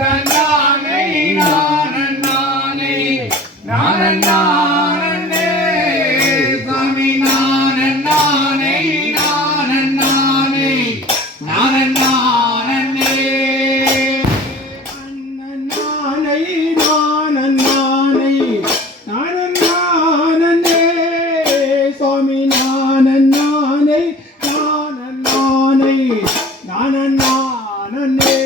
நானே நானே நானே நானே சாமி நானே நானே நானே நானே நானே நானே நானே நானே நானே சாமி நானே நானே நானே நானே நானே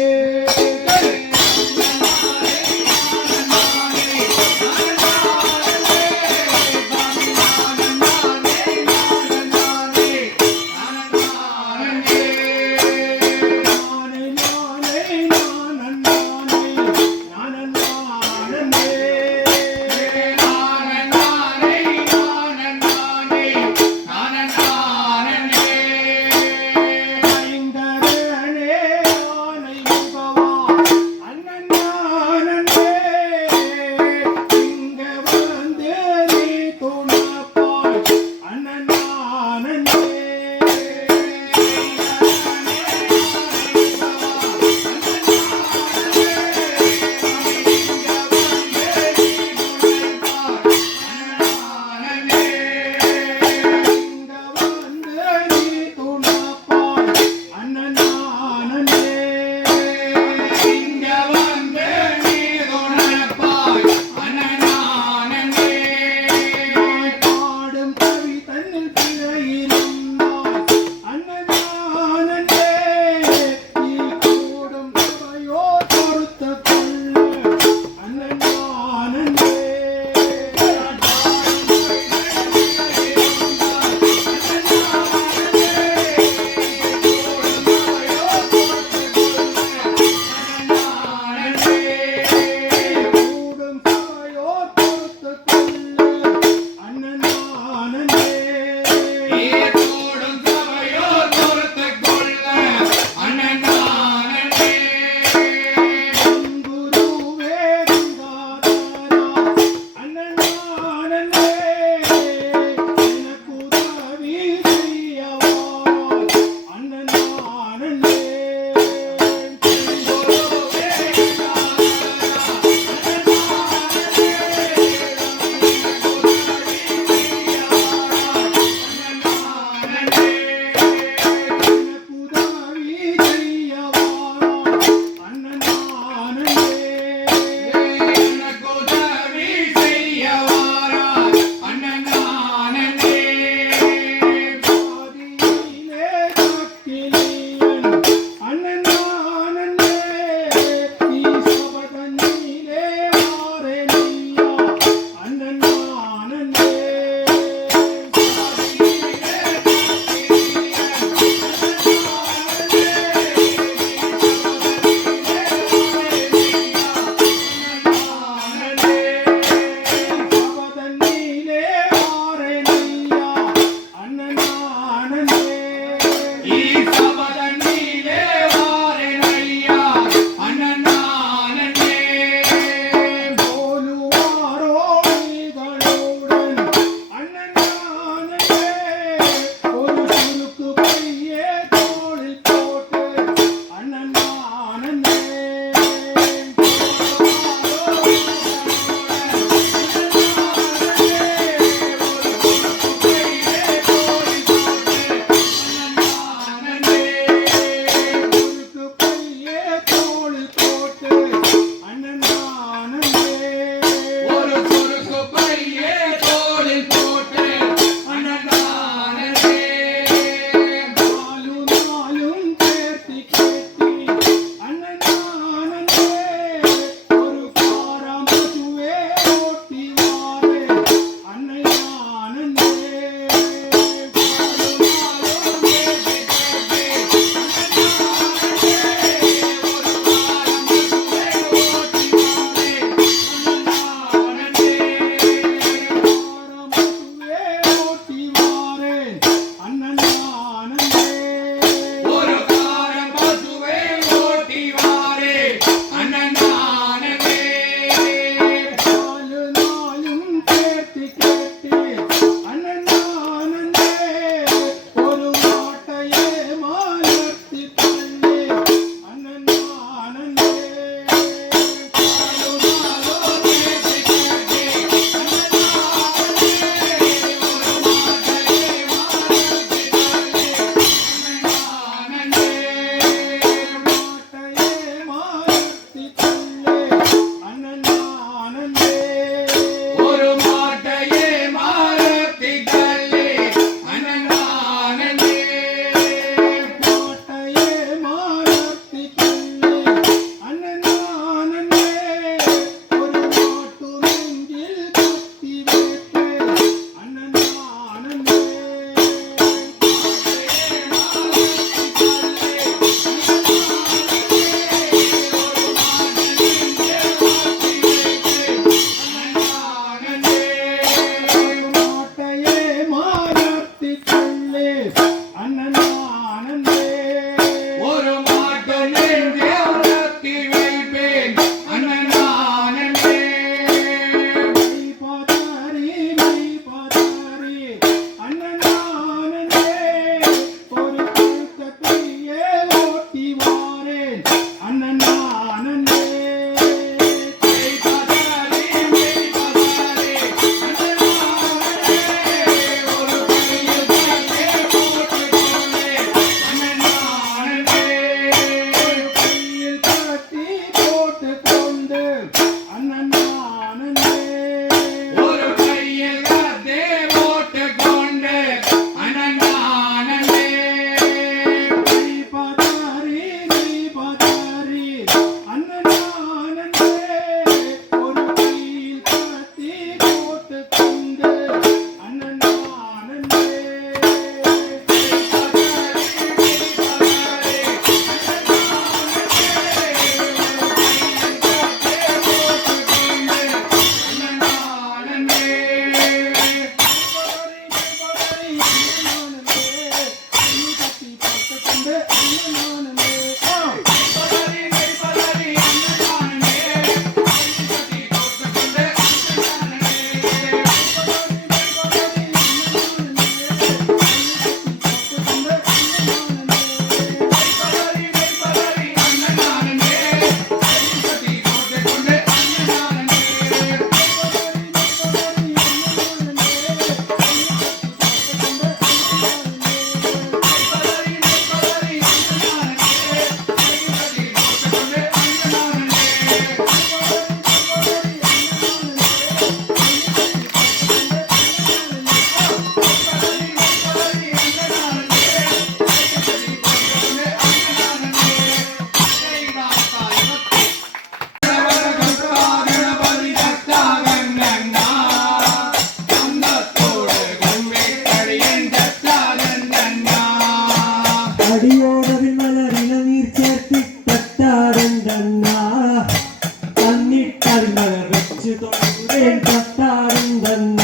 തന്നിട്ടറിമല വെച്ച് തൊഴുതേൻ തട്ടാടുന്ന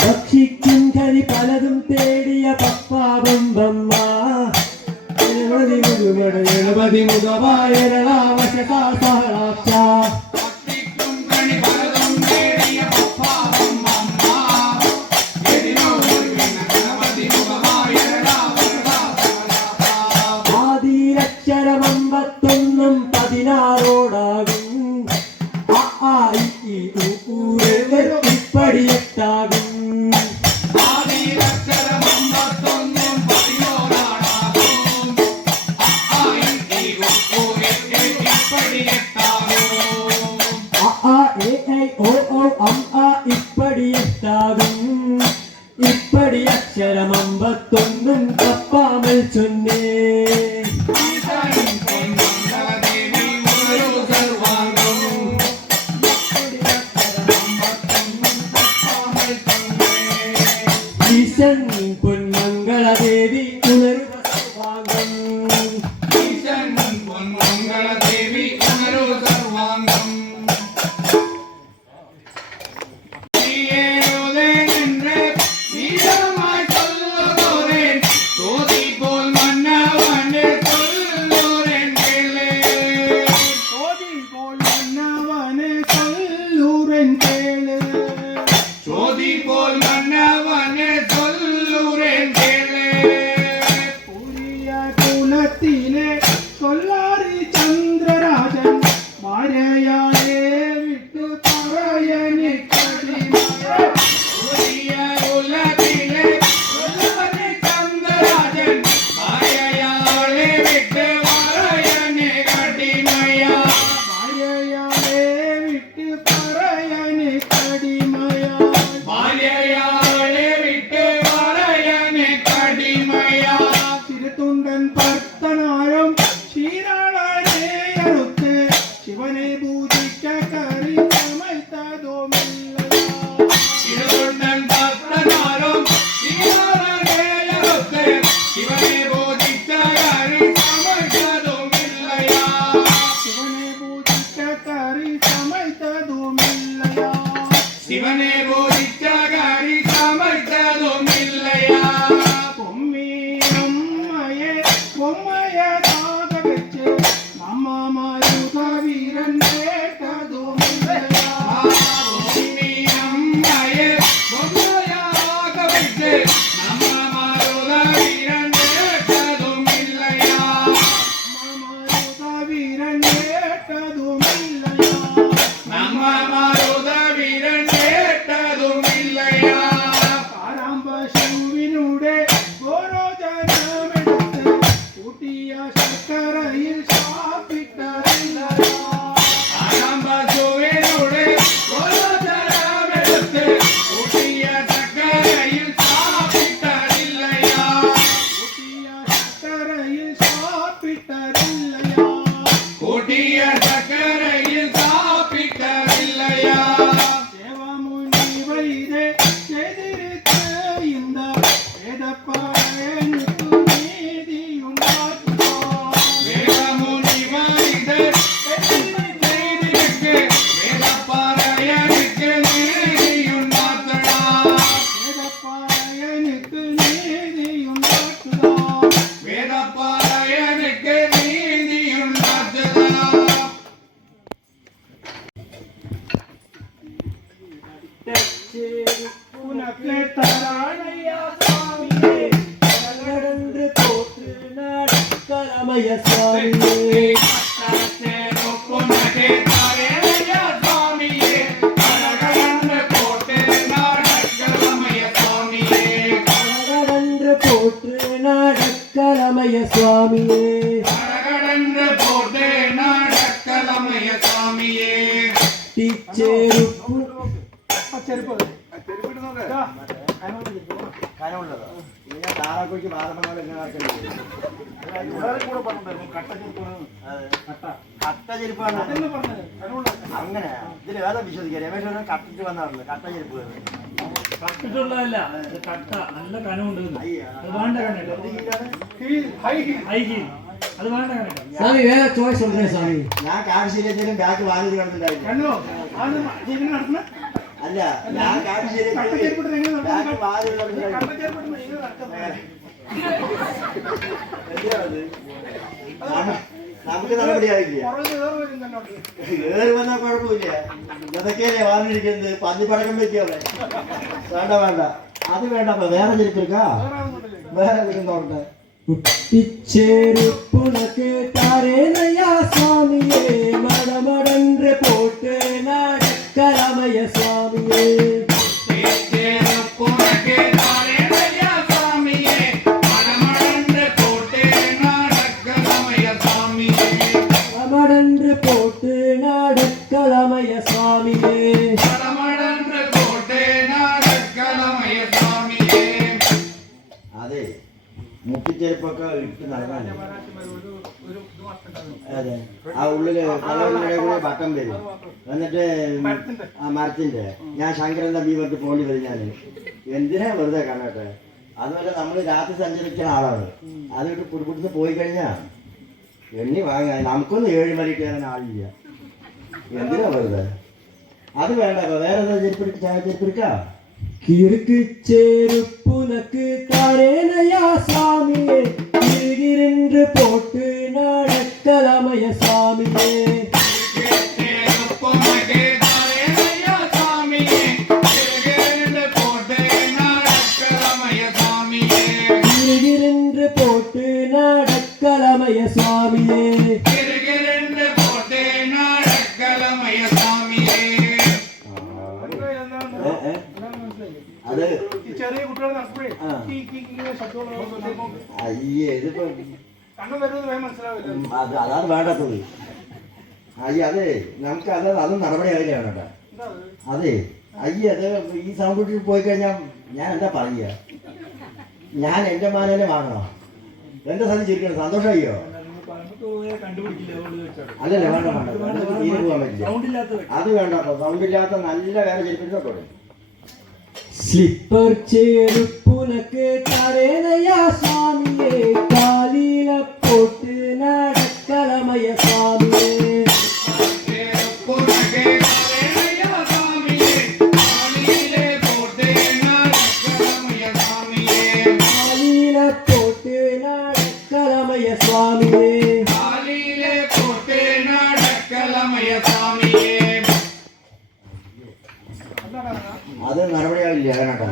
ഭക്ഷിക്കും കരി പലതും തേടിയ പപ്പാബമ്പമ്മ ഗണപതി മുഖമായരളാവശകാസഹളാക്ഷ ആദിരക്ഷരമമ്പത്തൊന്നും 16ഓടാകും ഇപ്പടിയെട്ടാകും ഇപ്പടിയെട്ടാകും ഇപ്പടി അക്ഷരമമ്പത്തൊന്നും തപ്പാമൽ ചൊന്നേ ഈശൻ പൊന്മംഗളദേവി ഉണരുക സർവാംഗം കൊല്ലാറി ചന്ദ്രരാജൻ ഭാര്യയാളെ വിട്ട് പറയനെ തിരുത്തുണ്ടൻ ഭക്തനാരം ക്ഷീരാളനെയറുത്ത് ശിവനെ പൂജിക്ക കറി ശിവനെ ബോധിച്ച കാരി സമയത്തുമില്ലയാ പൊമ്മിയമ്മയെ പൊമ്മയതാക വെച്ച് നമ്മമാരുക വീരൻ കേട്ടതുമില്ലയാ ശിവനുടെ ഓരോ ജനമെടുത്ത് കൂട്ടിയ ശർക്കരയിൽ ദേവമുനി വൈദേ ചെയ്തിരുത്ത് இந்த வேதப்பாரனுக்கு உனக்கு தராணையா சுவாமியே கடன்று போற்று நடக்கலமய சுவாமியே கடன்று போற்று நடக்கலமய சுவாமியே ടീച്ചേരുപ്പു ചെരുപ്പ് താറാക്കുഴിക്ക് ബാധമംഗലം എങ്ങനെ നടക്കുന്നത് കൂടെ പറഞ്ഞിട്ടുണ്ടായിരുന്നു കട്ട ചെരുപ്പാണ് കട്ട ചെരുപ്പാണ് അതെന്ന് പറഞ്ഞത് അതിനുള്ള അങ്ങനെ ഇതിൽ ഏതാ വിശ്വസിക്കുക രമേശ് കട്ടിട്ട് വന്നാണല്ലോ കട്ട ചെരുപ്പ് കട്ടിട്ടുള്ളതല്ല കട്ട നല്ല കനമുണ്ട് അത് വേണ്ട കണക്ക് ഹൈ ഹൈ ഹീൽ അത് വേണ്ട കണക്ക് സ്വാമി വേറെ ചോയ്സ് ഉണ്ട് സ്വാമി ഞാൻ കാഴ്ചയിലേക്കും ബാഗ് വാങ്ങി കണ്ടിട്ടുണ്ടായിരുന്നു കണ്ണോ ആണ് ജീവൻ നടത്തുന്ന അല്ല ഞാൻ കട്ട ചെരുപ്പിട്ട് എങ്ങനെ ബാഗ് നടത്തുന്നത് വാങ്ങി കട്ട ചെരുപ്പിട്ട് എങ്ങനെ നടത്തുന്നത് നമുക്ക് നടപടിയായില്ല പുറകെ കയറി വരും തന്നോട്ട് ഏറി വന്നാൽ കുഴപ്പമില്ല ഇതൊക്കെയല്ലേ വാങ്ങിയിരിക്കുന്നത് പന്നിപ്പടക്കം വെക്കവിടെ വേണ്ട വേണ്ട അത് വേണ്ട വേറെ ചെരുപ്പിരിക്കാ വേറെ നോക്കട്ടെ കുട്ടിച്ചേരുപ്പുനക്ക് താരേനയ്യാ സ്വാമിയേ മടമടன்று போட்டு നടക്കലമയ സ്വാമിയേ மடமடன்று போட்டு நடக்கலமய சுவாமியே അതെ മുട്ടിച്ചെരുപ്പൊക്കെ ഇട്ട് നടക്കാൻ അതെ ആ ഉള്ളില് കലവരുടെ കൂടെ ബട്ടം വരും എന്നിട്ട് ആ മരത്തിന്റെ ഞാൻ ശങ്കരൻ തമ്പി പറഞ്ഞിട്ട് പോണ്ടി വരും ഞാൻ എന്തിനാ വെറുതെ കാണട്ടെ അതുപോലെ നമ്മൾ രാത്രി സഞ്ചരിക്കുന്ന ആളാണ് അതിട്ട് പുറപ്പെടുത്ത് പോയി കഴിഞ്ഞാൽ എണ്ണി വാങ്ങാൻ നമുക്കൊന്നും 7 മണി കയറാൻ ആളില്ല എന്തിനാ വെറുതെ അത് വേണ്ട വേറെ ഏതാ ചെരുപ്പിടിക്കാം கிறுக்கு செருப்புனக்கு தாரேனயா சாமியே கிறுகிரென்று போட்டு நடக்கலமய சாமியே கிறுகிரென்று போட்டு நடக்கலமய சுவாமியே അത് ചെറിയ കുട്ടികൾ നടക്കുമ്പോഴേ അയ്യേ ഇതിപ്പോ കണ്ണ് വരുന്നത് വേഗം മനസ്സിലാവില്ല അതാണ് വേണ്ടാത്തത് അയ്യ അതെ നമുക്ക് അതും നടപടിയാവില്ല കേട്ടോ അതെ അയ്യ അത് ഈ സൗണ്ട് കൂട്ടി പോയി കഴിഞ്ഞാൽ ഞാൻ എന്താ പറയുക ഞാൻ എൻ്റെ മാനേനെ വാങ്ങണോ എന്താ സാധിച്ചിരിക്കണം സന്തോഷമായിയോ അല്ലല്ല വേണ്ട വേണ്ട തീരെ പോകാൻ പറ്റില്ല അത് വേണ്ട സൗണ്ട് ഇല്ലാത്ത നല്ല വേറെ ചെരുപ്പിട്ടൊക്കെ സ്ലിപ്പർ ചെരുപ്പുനക്ക് തരേനയാ സ്വാമിയേ കാലില പോട്ട് നടക്കലമയ സ്വാമിയേ കാലില പോട്ട് നടക്കലമയ സ്വാമിയേ അത് നടപടിയാവില്ല കേട്ടോ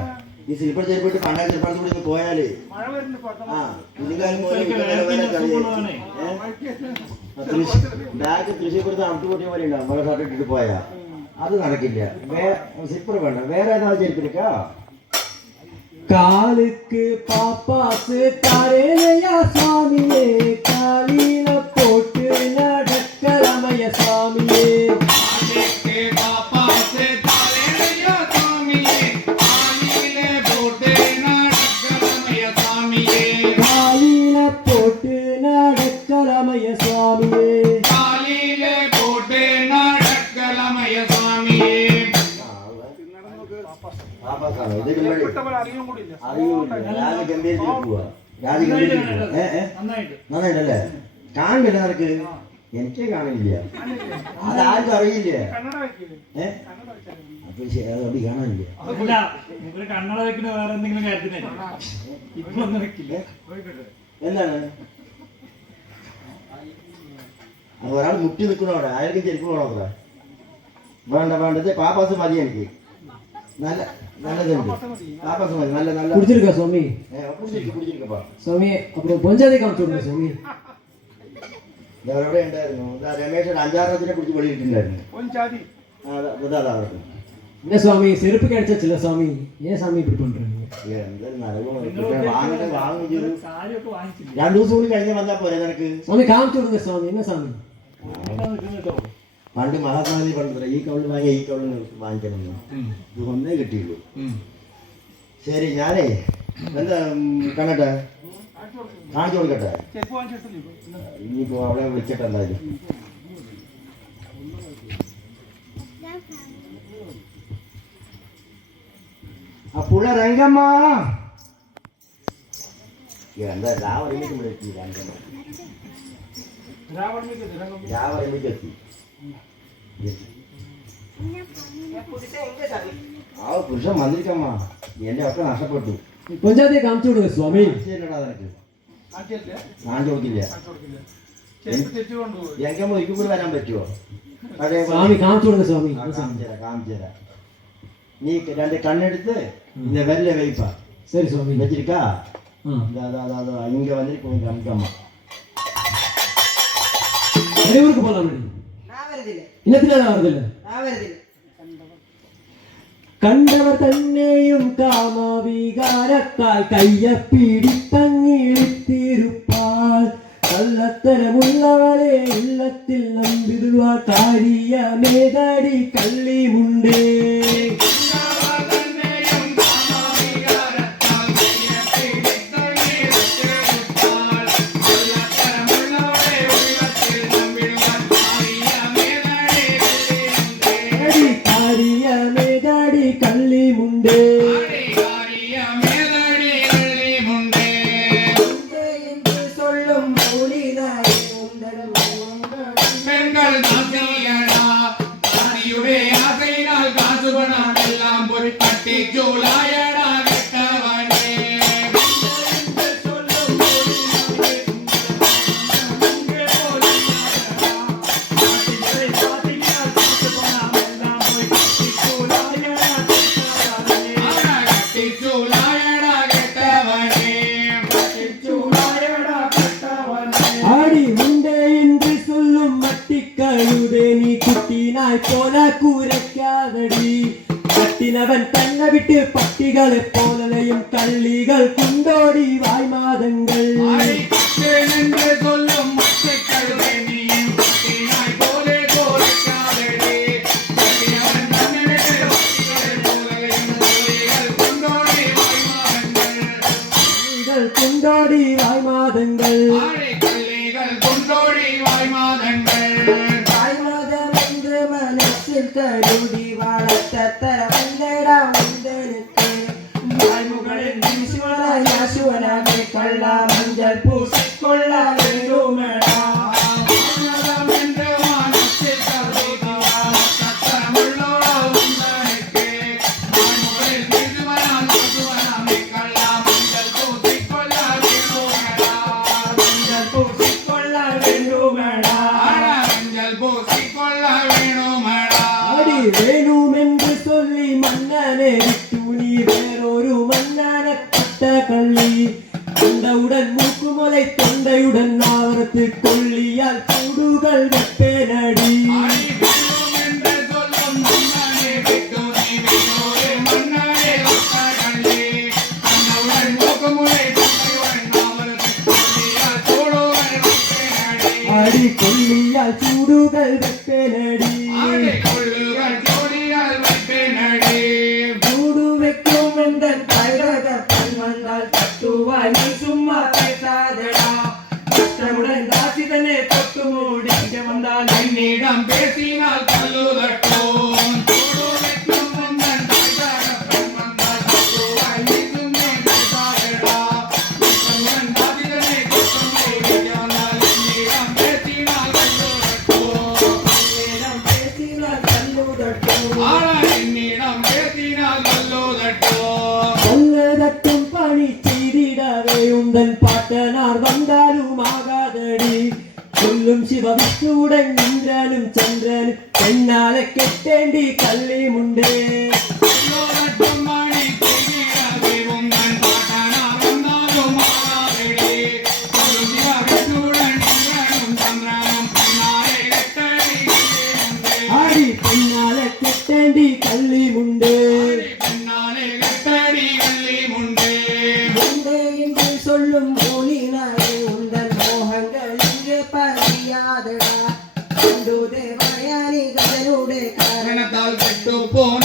ഈ സ്ലിപ്പർ ചെരുപ്പിട്ട് പണ്ടാ ചെരുപ്പത്ത് കൂടി പോയാല് മഴ വരുന്നുണ്ട് ആ ഇതികാലം ബാഗ് തൃശ്ശൂർപ്പുറത്ത് അമുട്ടുകൂട്ടിയ പോലെ ഉണ്ടാവും മഴ ഷർട്ട് ഇട്ടിട്ട് പോയാ അത് നടക്കില്ല സ്ലിപ്പർ വേണ്ട വേറെ ഏതാ ചെരുപ്പിരിക്കാ കാലുക്ക് പാപ്പാസ് തരേനയാ സ്വാമിയേ കാലില പോട്ട് നടക്കലമയ സ്വാമിയേ കാലില പോട്ട് നടക്കലമയ സ്വാമിയേ ഇത് അറിയും കൂടിയില്ല അറിയൂല രാജഗംഭീരത്തിൽ പോവാ രാജഗംഭീരത്തിൽ പോവാ നന്നായിട്ടല്ലേ കാണില്ല നിനക്ക് എനിക്ക് കാണില്ല അതാർക്കും അറിയില്ല കന്നഡ വെക്കില്ലേ അപ്പൊ അത് കാണാനില്ല കണ്ണട വെക്കുന്ന വേറെ എന്തെങ്കിലും കാര്യത്തിനല്ല ഇപ്പൊ ഒന്നും വെക്കില്ല എന്താണ് അപ്പൊ ഒരാൾ മുട്ടി നിൽക്കണോടെ അയാൾക്ക് ചെരുപ്പ് വേണോത്ര വേണ്ട വേണ്ടത് പാപ്പാസ് മതി എനിക്ക് നല്ല നല്ലതുണ്ട് പാപ്പാസ് മതി നല്ല നല്ല குடிச்சிருக்கா சுவாமி കുടിച്ചിരിക്കപ്പാ சுவாமி அப்புறம் பொஞ்சாதி காமிச்சு விடுங்க சுவாமி എവിടെ ഉണ്ടായിരുന്നു രമേശ് ഒരു 5-6 എണ്ണത്തിനെ കുറിച്ച് വെളിയിട്ടിട്ടുണ്ടായിരുന്നു പൊഞ്ചാതി അതാ என்ன சுவாமி செருப்பு கிடைச்சில்ல சுவாமி ஏன் சாமி இப்படி பண்றீங்க എന്തൊരു നരകം വാങ്ങി ചെയ്തു കാര്യമൊക്കെ വാങ്ങിച്ചില്ല 2 ദിവസം കൂടി കഴിഞ്ഞ് വന്നാൽ പോലെ നിനക്ക് சுவாமி காமிச்சு விடுங்க சுவாமி என்ன சாமி കേട്ടോ പണ്ട് മഹാത്മാഗാന്ധി പറഞ്ഞില്ല ഈ കൗളിൽ വാങ്ങിയ ഈ കൗളിൽ വാങ്ങിക്കണം ഇത് ഒന്നേ കിട്ടിയുള്ളൂ ശരി ഞാനേ എന്താ കണ്ണട്ടെ കാണിച്ചു കൊടുക്കട്ടെ ചെരുപ്പ് വാങ്ങിച്ചിട്ടില്ല ഇനിയിപ്പോ അവളെ വിളിച്ചിട്ട് എന്തായാലും ആ പുള്ള രംഗമ്മ എന്താ രാവിലെ വിളിച്ചു രംഗമ്മ രാവിലെ എത്തി ആ പുരുഷൻ വന്നിരിക്കമ്മ എന്റെ ഒക്കെ നഷ്ടപ്പെട്ടു പൊഞ്ചാതിയെ കാണിച്ചു കൊടുക്കുക സ്വാമി. ശരിയടാ നിനക്ക് കാണിച്ചില്ല കാണിച്ചു കൊടുക്കില്ല ചെരുപ്പ് തെച്ചു കൊണ്ടുപോയി രംഗമ്മ ഒരിക്കൽ കൂടി വരാൻ പറ്റുമോ അതേ സ്വാമി കാണിച്ചു കൊടുക്കുക സ്വാമി. കാമിച്ചേരാ നീ രണ്ട് കണ്ണെടുത്ത് இந்த வெள்ள வைப்பா சரி சுவாமி. வச்சிருக்கா ஆ. இங்க வந்து காமிக்காமா வெளியூருக்கு போலாம். இன்னத்தில வருதில்லை. கண்டவர் தன்னையும் காமவிகாரத்தால் கைய பிடித்தங்கிழித்திருப்பாள். கள்ளத்தனமுள்ளவளே இல்லத்தில் நம்பிடுவாள். காரிய மேதடி கள்ளி முண்டே. நீ குட்டினாய் போல கூரைக்காதடி. கட்டினவன் தன்னை விட்டு பட்டிகளை போலலையும் கள்ளிகள் குண்டோடி வாய்மாதங்கள். குண்டோடி வாய்மாதங்கள். கருடி வளர்த்த வந்தடா உந்தனுக்கு வாய்முகளில் யாசுவனாக கள்ள மஞ்சள் பூசிக்கொள்ள வேண்டுமடா. வேணுமென்று சொல்லி மன்னனை விட்டு நீ வேறொரு மன்னனை பட்ட கள்ளி. தொண்டவுடன் மூக்குமலை தொண்டையுடன் நாவரத்து கொள்ளியால் கூடுகள் வெப்பேனடி. அடி கொள்ளியால் சூடுகள் வெப்பேனடி. கூடு வைக்கும் என்ற கைரக பெண் வந்தால் தட்டுவாய் நீ சும்மா பேசாதடா. கஷ்டமுடன் தாசிதனே தொட்டு மூடிக்க வந்தால் என்னிடம் பேசினால் கல்லுதட்டும். கல்லதட்டும் பணி செய்திடவே உந்தன் பாட்டனார் வந்தாலும் ஆகாதடி. சொல்லும் சிவ விஷ்ணுவுடன் இந்திரனும் சந்திரனும் பெண்ணால கெட்டேண்டி கள்ளி முண்டே. ஆடி பெண்ணால கெட்டேண்டி கள்ளி முண்டே. சொல்லும் போலினாயே உந்தன் மோகங்கள் இங்கே பறியாதடா. கண்டு தேவயானி கதனுடைய காரணத்தால் கெட்டு போன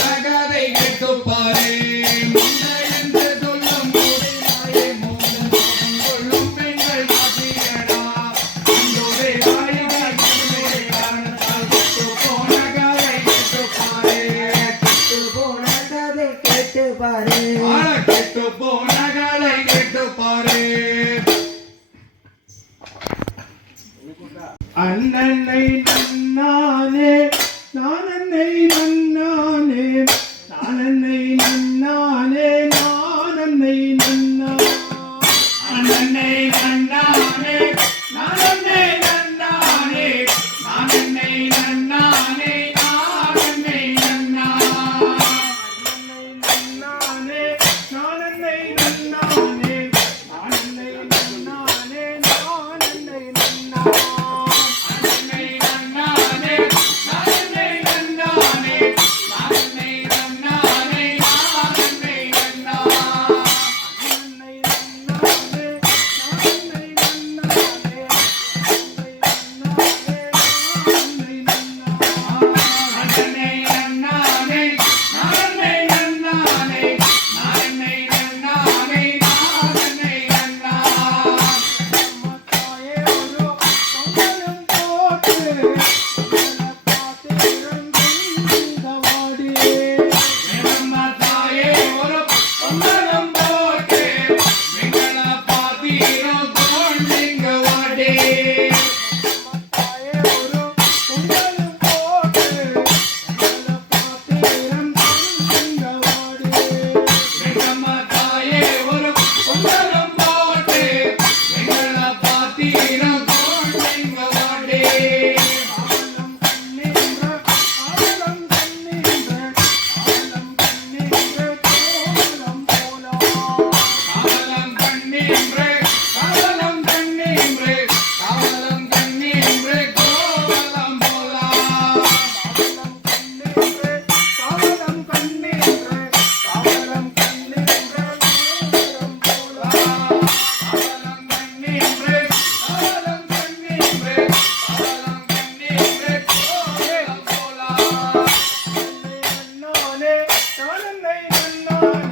கேட்டு பாரு ஆள கெட்டு போனகளை கேட்டு பாரு அண்ணனை நன்னானே நானன்னை நன்னானே நானன்னை நன்னானே நானன்னை நன்னா அண்ணனை நன்னானே நானன்னை நன்னானே நானன்னை நன்னானே நானன்னை நன்னா நன்னானே நானன்னை நன்னானே நானன்னை நன்னானே நானன்னை நன்னா அண்ணனை நன்னானே நானன்னை நன்னானே நானன்னை நன்னானே நானன்னை நன்னா அண்ணனை நன்னானே நானன்னை நன்னானே நானன்னை நன்னானே அண்ணனை நன்னானே நானன்னை நன்னானே நானன்னை நன்னானே நானன்னை நன்னா தாயே ஒரு பொங்கலும் போட்டு பாத்திரம் வாடி மேலம்மா தாயே ஒரு பொங்கலம் போட்டு வெங்கல பாத்திரம் கொண்டிங்க வாடே தாயே ஒரு பொங்கலும் போட்டு பாத்திரம் வாடி வெங்கம்மா தாயே ஒரு பொங்கலம் போட்டு வெங்கல பாத்திரம் கொண்டிங்க வாடே ஆலம் கண்ணீர கோலம் போலாம் காவலம் கண்ணீன்றே காவலம் கண்ணீன்றே காவலம் கண்ணீன்றே கோவலம் போலாம் காவலம் கண்ணீர கோலம் போலாம் காவலம் கண்ணீன்றே காவலம் கண்ணீன்றே காவலம் கண்ணீன்றே கோவலம் போலாம் நன்னானே நானன்னை நன்னானே